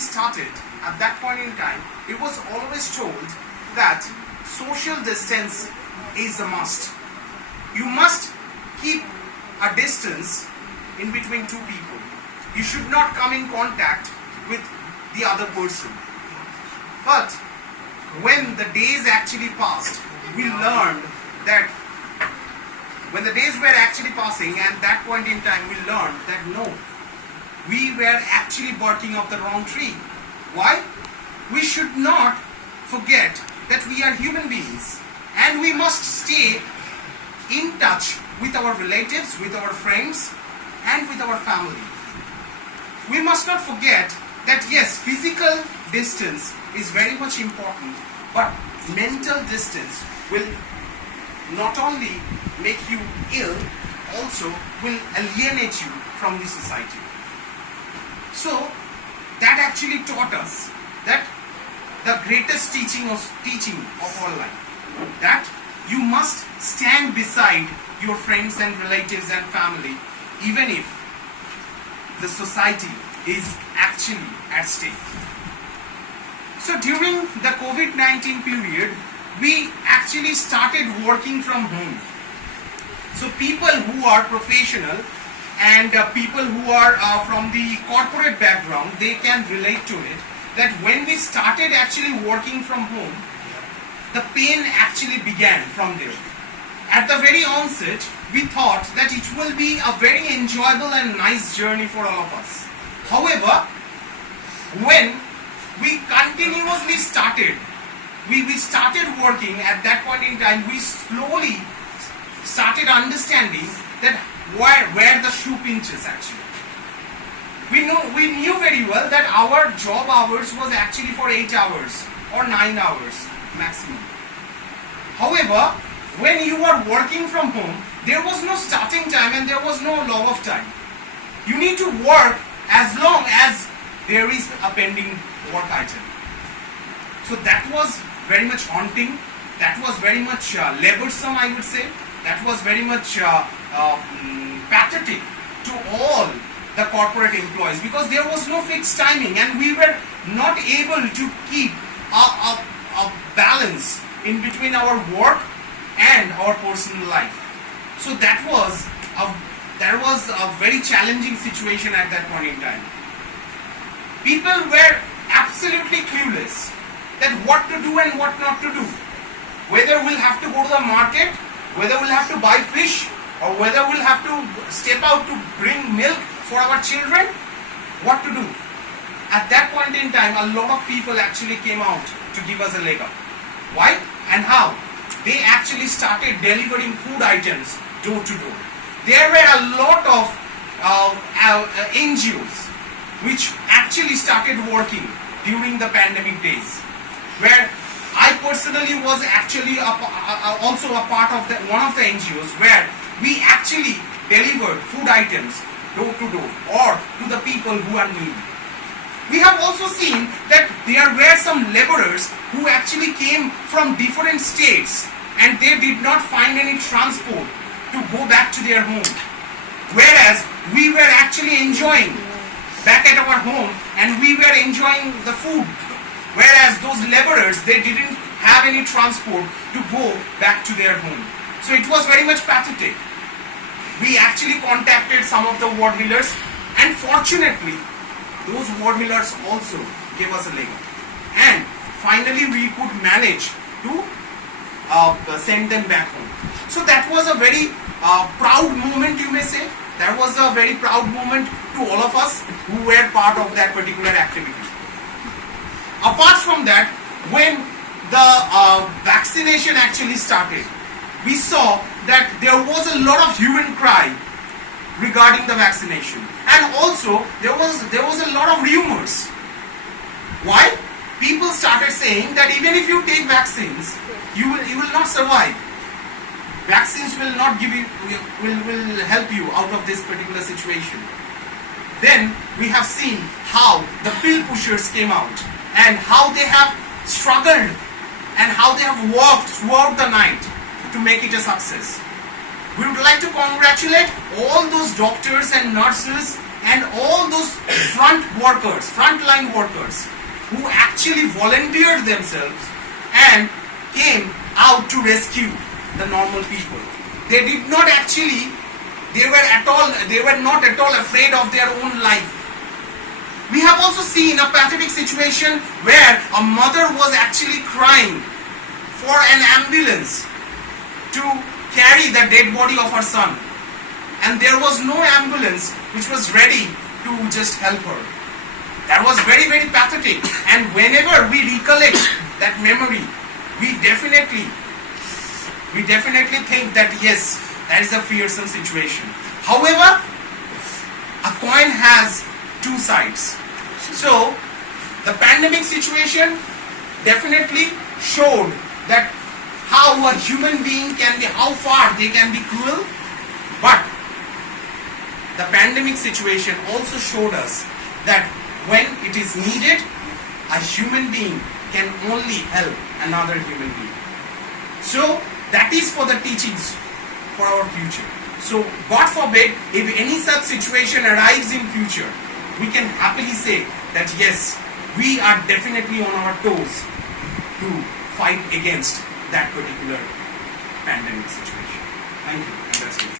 started, at that point in time, it was always told that social distance is a must. You must keep a distance in between two people. You should not come in contact with the other person. But when the days actually passed, we learned that when the days were actually passing, at that point in time we learned that no, we were actually barking up the wrong tree. Why? We should not forget that we are human beings and we must stay in touch with our relatives, with our friends and with our family. We must not forget that yes, physical distance is very much important, but mental distance will not only make you ill, also will alienate you from the society. So that actually taught us that the greatest teaching of our life, that you must stand beside your friends and relatives and family even if the society is actually at stake. So during the COVID-19 period, we actually started working from home. So people who are professional and people who are from the corporate background, they can relate to it, that when we started actually working from home, the pain actually began from there. At the very onset, we thought that it will be a very enjoyable and nice journey for all of us. However, when we continuously started, we started working, at that point in time, we slowly started understanding that where the shoe pinches actually. We knew very well that our job hours was actually for 8 hours or 9 hours maximum. However, when you are working from home, there was no starting time and there was no law of time. You need to work as long as there is a pending work item. So that was very much haunting. That was very much laborsome, I would say. That was very much pathetic to all the corporate employees, because there was no fixed timing and we were not able to keep a balance in between our work and our personal life. So that was a very challenging situation at that point in time. People were absolutely clueless that what to do and what not to do. Whether we'll have to go to the market, whether we'll have to buy fish, or whether we'll have to step out to bring milk for our children, what to do. At that point in time, a lot of people actually came out to give us a leg up. Why and how? They actually started delivering food items door to door. There were a lot of NGOs which actually started working during the pandemic days, where I personally was actually also a part of one of the NGOs where we actually delivered food items door to door or to the people who are needy. We have also seen that there were some laborers who actually came from different states and they did not find any transport to go back to their home. Whereas we were actually enjoying back at our home and we were enjoying the food. Whereas those laborers, they didn't have any transport to go back to their home. So it was very much pathetic. We actually contacted some of the ward healers and fortunately, those ward healers also gave us a leg up. And finally we could manage to send them back home. So that was a very proud moment, you may say. That was a very proud moment to all of us who were part of that particular activity. Apart from that, when the vaccination actually started, we saw that there was a lot of hue and cry regarding the vaccination, and also there was a lot of rumors. Why? People started saying that even if you take vaccines, you will not survive. Vaccines will not give you will help you out of this particular situation. Then we have seen how the pill pushers came out and how they have struggled and how they have worked throughout the night to make it a success. We would like to congratulate all those doctors and nurses and all those frontline workers who actually volunteered themselves and came out to rescue the normal people. They did not actually, they were not at all afraid of their own life. We have also seen a pathetic situation where a mother was actually crying for an ambulance to carry the dead body of her son, and there was no ambulance which was ready to just help her. That was very, very pathetic, and whenever we recollect that memory, we definitely think that yes, that is a fearsome situation. However, a coin has two sides. So the pandemic situation definitely showed that how a human being can be, how far they can be cruel, but the pandemic situation also showed us that when it is needed, a human being can only help another human being. So that is for the teachings for our future. So God forbid, if any such situation arrives in future, we can happily say that yes, we are definitely on our toes to fight against that particular pandemic situation. Thank you. And that's it.